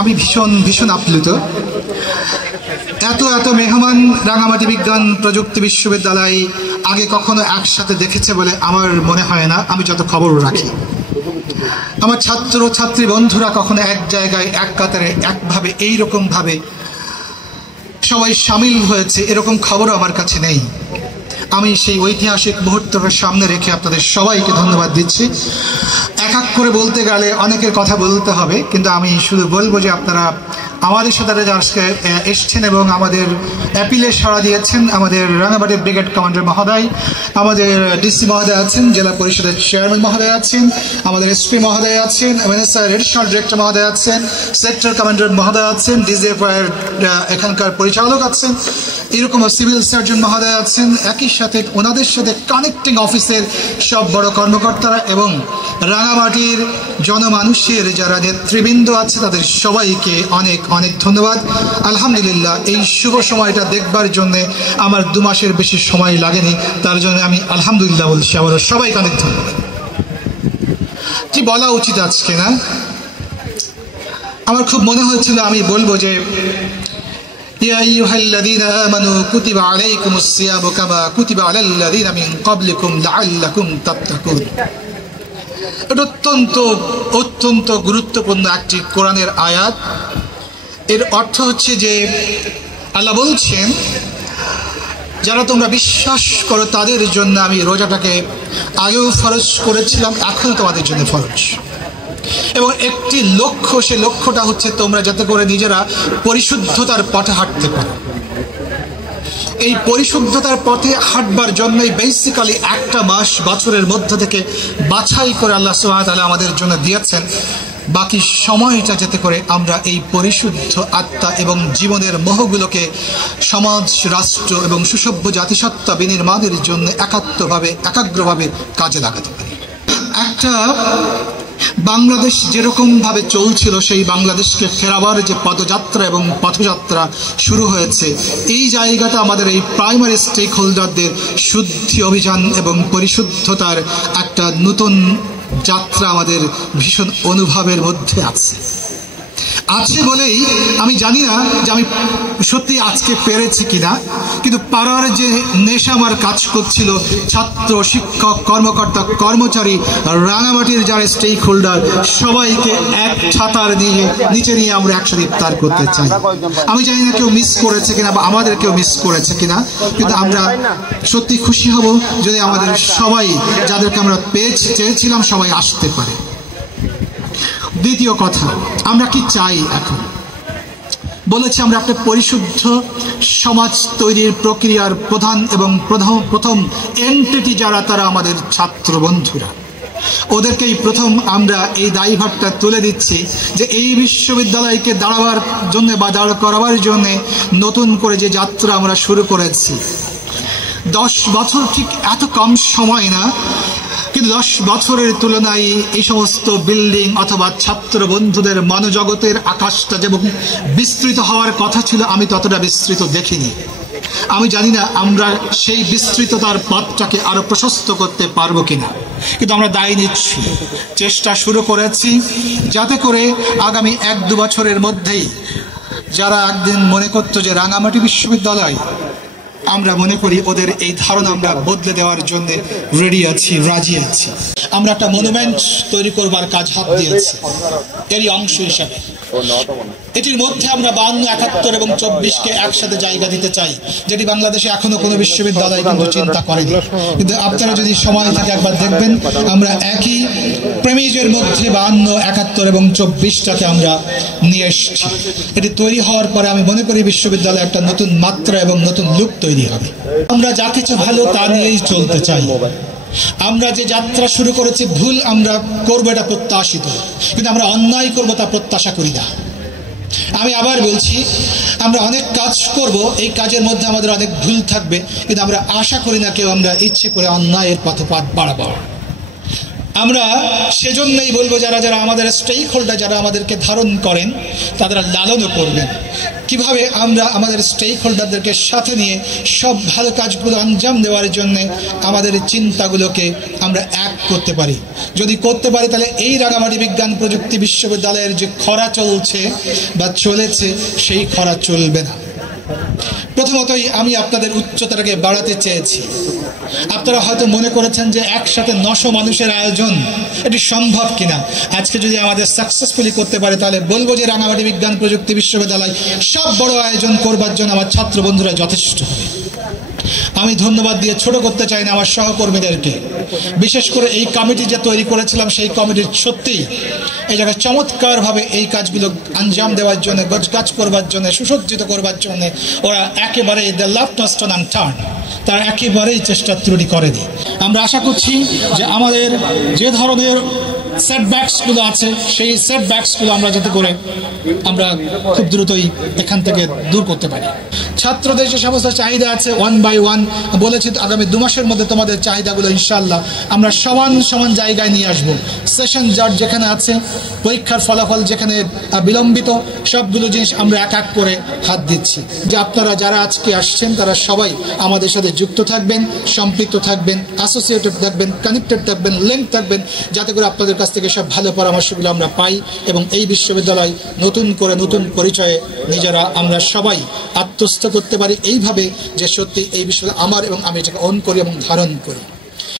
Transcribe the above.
আমি ভীষণ ভীষণ আপ্লুত। এত এত মেহমান রাঙামাটি বিজ্ঞান প্রযুক্তি বিশ্ববিদ্যালয় আগে কখনো একসাথে দেখেছে বলে আমার মনে হয় না, আমি যত খবর রাখি। আমার ছাত্র ছাত্রী বন্ধুরা কখনো এক জায়গায় এক কাতারে একভাবে এইরকম ভাবে সবাই সামিল হয়েছে এরকম খবরও আমার কাছে নেই। আমি সেই ঐতিহাসিক মুহূর্তকে সামনে রেখে আপনাদের সবাইকে ধন্যবাদ দিচ্ছি। এক এক করে বলতে গেলে অনেকের কথা বলতে হবে, কিন্তু আমি শুধু বলবো যে আপনারা আমাদের সাথে আজকে এসছেন এবং আমাদের অ্যাপিলে সাড়া দিয়েছেন। আমাদের রাঙামাটি ব্রিগেড কমান্ডার মহোদয়, আমাদের ডিসি মহোদয় আছেন, জেলা পরিষদের চেয়ারম্যান মহোদয় আছেন, আমাদের এসপি মহোদয় আছেন, এমএনএসআর এডিশনাল ডিরেক্টর মহোদয় আছেন, সেক্টর কমান্ডার মহোদয় আছেন, ডিজিএফআই এখানকার পরিচালক আছেন, এরকম সিভিল সার্জন মহোদয় আছেন। একই সাথে ওনাদের সাথে কানেক্টিং অফিসের সব বড় কর্মকর্তারা এবং রাঙামাটির জনমানুষের যারা নেতৃবৃন্দ আছে তাদের সবাইকে অনেক অনেক ধন্যবাদ। আলহামদুলিল্লাহ, এই শুভ সময়টা দেখবার জন্য আমার 2 মাসের বেশি সময় লাগেনি, তার জন্য আমি আলহামদুলিল্লাহ বলছি। আবার সবাইকে অনেক ধন্যবাদ। কি বলা উচিত আজকে না, আমার খুব মনে হয়েছিল আমি বলবো যে ইয়া আইয়ুহাল্লাযীনা আমানু কুতিবা আলাইকুমুস সিয়ামু কামা কুতিবা আলাল্লাযীনা মিন ক্বাবলিকুম লাআল্লাকুম তাত্তাকুন। এটা অত্যন্ত অত্যন্ত গুরুত্বপূর্ণ একটি কোরআনের আয়াত। এর অর্থ হচ্ছে যে আল্লাহ বলছেন, যারা তোমরা বিশ্বাস করো তাদের জন্য আমি রোজাটাকে আগেও ফরজ করেছিলাম, এখনো তোমাদের জন্য ফরজ। এবং একটি লক্ষ্য, সে লক্ষ্যটা হচ্ছে তোমরা যাতে করে নিজেরা পরিশুদ্ধতার পথে হাঁটতে পারো। এই পরিশুদ্ধতার পথে হাঁটবার জন্যই বেসিক্যালি একটা মাস বছরের মধ্য থেকে বাছাই করে আল্লাহ সুবহানাহু ওয়া তাআলা আমাদের জন্য দিয়েছেন। বাকি সময়টা যাতে করে আমরা এই পরিশুদ্ধ আত্মা এবং জীবনের মোহগুলোকে সমাজ, রাষ্ট্র এবং সুসভ্য জাতিসত্তা বিনির্মাণের জন্য একাগ্রভাবে কাজে লাগাতে পারি। একটা বাংলাদেশ যেরকম ভাবে চলছিল, সেই বাংলাদেশকে ফেরাবার যে পদযাত্রা এবং পথযাত্রা শুরু হয়েছে, এই জায়গাটা আমাদের এই প্রাইমারি স্টেক হোল্ডারদের শুদ্ধি অভিযান এবং পরিশুদ্ধতার একটা নতুন যাত্রা আমাদের ভীষণ অনুভবের মধ্যে আছে বলেই আমি জানি না যে আমি সত্যি আজকে পেরেছি কিনা, কিন্তু পাড়ার যে নেশা আমার কাজ করছিল, ছাত্র, শিক্ষক, কর্মকর্তা, কর্মচারী, রাঙামাটির যারা স্টেক হোল্ডার, সবাইকে এক ছাতার নিচে নিয়ে আমরা একসাথে ইফতার করতে চাই। আমি জানি না কেউ মিস করেছে কিনা বা আমাদের কেউ মিস করেছে কিনা, কিন্তু আমরা সত্যি খুশি হব যদি আমাদের সবাই, যাদেরকে আমরা চেয়েছিলাম, সবাই আসতে পারে। দ্বিতীয় কথা, আমরা কি চাই? এখন বলেছি আমরা একটা পরিশুদ্ধ সমাজ তৈরির প্রক্রিয়ার প্রধান এবং প্রথম এন্টিটি যারা, তারা আমাদের ছাত্র বন্ধুরা। ওদেরকেই প্রথম আমরা এই দায়ভারটা তুলে দিচ্ছি যে এই বিশ্ববিদ্যালয়কে দাঁড়াবার জন্য বা দাঁড় করাবার জন্য নতুন করে যে যাত্রা আমরা শুরু করেছি। 10 বছর ঠিক এত কম সময় না, কিন্তু 10 বছরের তুলনায় এই সমস্ত বিল্ডিং অথবা ছাত্র বন্ধুদের মনোজগতের আকাশটা যেমন বিস্তৃত হওয়ার কথা ছিল, আমি ততটা বিস্তৃত দেখিনি। আমি জানি না আমরা সেই বিস্তৃততার পথটাকে আরো প্রশস্ত করতে পারবো কিনা, কিন্তু আমরা দায় নিচ্ছি, চেষ্টা শুরু করেছি যাতে করে আগামী 1-2 বছরের মধ্যেই যারা একদিন মনে করতো যে রাঙামাটি বিশ্ববিদ্যালয়, আমরা মনে করি ওদের এই ধারণা আমরা বদলে দেওয়ার জন্য রেডি আছি, রাজি আছি। আমরা একটা মনুমেন্ট তৈরি করবার কাজ হাত দিয়েছি এরই অংশ হিসাবে। এটির মধ্যে আমরা 52, 71 এবং 24কে একসাথে জায়গা দিতে চাই, যেটি বাংলাদেশে এখনো কোনো বিশ্ববিদ্যালয় কিন্তু চিন্তা করেনি। কিন্তু আপনারা যদি সময় থাকে একবার দেখবেন, আমরা একই প্রেমিজের মধ্যে 52, 71 এবং 24টাকে আমরা নিয়ে এসেছি। এটি তৈরি হওয়ার পরে আমি মনে করি বিশ্ববিদ্যালয়ে একটা নতুন মাত্রা এবং নতুন লুক তৈরি হবে। আমরা যা কিছু ভালো তা নিয়েই চলতে চাই। আমরা যে যাত্রা শুরু করেছি ভুল আমরা করবো, এটা প্রত্যাশিত, কিন্তু আমরা অন্যায় করবো তা প্রত্যাশা করি না। আমি আবার বলছি, আমরা অনেক কাজ করব, এই কাজের মধ্যে আমাদের অনেক ভুল থাকবে, কিন্তু আমরা আশা করি না কেউ আমরা ইচ্ছে করে অন্যায়ের পথে পা বাড়াবো। আমরা সেজন্যই বলবো, যারা যারা আমাদের স্টেক হোল্ডার, যারা আমাদেরকে ধারণ করেন, তারা লালনও করবেন। কিভাবে আমরা আমাদের স্টেক হোল্ডারদেরকে সাথে নিয়ে সব ভালো কাজগুলো আঞ্জাম দেওয়ার জন্য আমাদের চিন্তাগুলোকে আমরা এক করতে পারি। যদি করতে পারি তাহলে এই রাঙামাটি বিজ্ঞান প্রযুক্তি বিশ্ববিদ্যালয়ের যে খরা চলছে বা চলেছে সেই খরা চলবে না। প্রথমতই আমি আপনাদের উচ্চতাটাকে বাড়াতে চেয়েছি। আপনারা হয়তো মনে করেছেন যে একসাথে 900 মানুষের আয়োজন এটি সম্ভব কিনা। আজকে যদি আমাদের সাকসেসফুলি করতে পারে তাহলে বলবো যে রাঙামাটি বিজ্ঞান প্রযুক্তি বিশ্ববিদ্যালয় সব বড় আয়োজন করবার জন্য আমার ছাত্র বন্ধুরা যথেষ্ট হবে। আমি ধন্যবাদ দিয়ে ছোট করতে চাই না আমার সহকর্মীদেরকে, বিশেষ করে এই কমিটি যে তৈরি করেছিলাম সেই কমিটির সত্যিই এই জায়গায় চমৎকারভাবে এই কাজগুলো আঞ্জাম দেওয়ার জন্য, গোছগাছ করবার জন্য, সুসজ্জিত করবার জন্য ওরা একেবারে দে লাভ নট স্টোন আনটার্ন, তারা একেবারেই চেষ্টা ত্রুটি করেনি। আমরা আশা করছি যে আমাদের যে ধরনের সেটব্যাকসগুলো আছে সেই সেটব্যাকসগুলো আমরা যাতে করে আমরা খুব দ্রুতই এখান থেকে দূর করতে পারি। ছাত্রদের যে সমস্ত চাহিদা আছে 1 by 1 বলেছি, আগামী 2 মাসের মধ্যে তোমাদের চাহিদাগুলো ইনশাআল্লাহ আমরা সমান সমান জায়গায় নিয়ে আসবো। সেশন জট যেখানে আছে, পরীক্ষার ফলাফল যেখানে বিলম্বিত, সবগুলো জিনিস আমরা এক এক করে হাত দিচ্ছি। যে আপনারা যারা আজকে আসছেন তারা সবাই আমাদের সাথে যুক্ত থাকবেন, সম্পৃক্ত থাকবেন, অ্যাসোসিয়েটেড থাকবেন, কানেক্টেড থাকবেন, লিঙ্ক থাকবেন, যাতে করে আপনাদের কাছ থেকে সব ভালো পরামর্শগুলো আমরা পাই এবং এই বিশ্ববিদ্যালয় নতুন করে নতুন পরিচয়ে নিজেরা আমরা সবাই আত্মস্থ করতে পারি এইভাবে যে সত্যি এই বিশ্ববিদ্যালয় আমার এবং আমি এটাকে অন করি এবং ধারণ করি।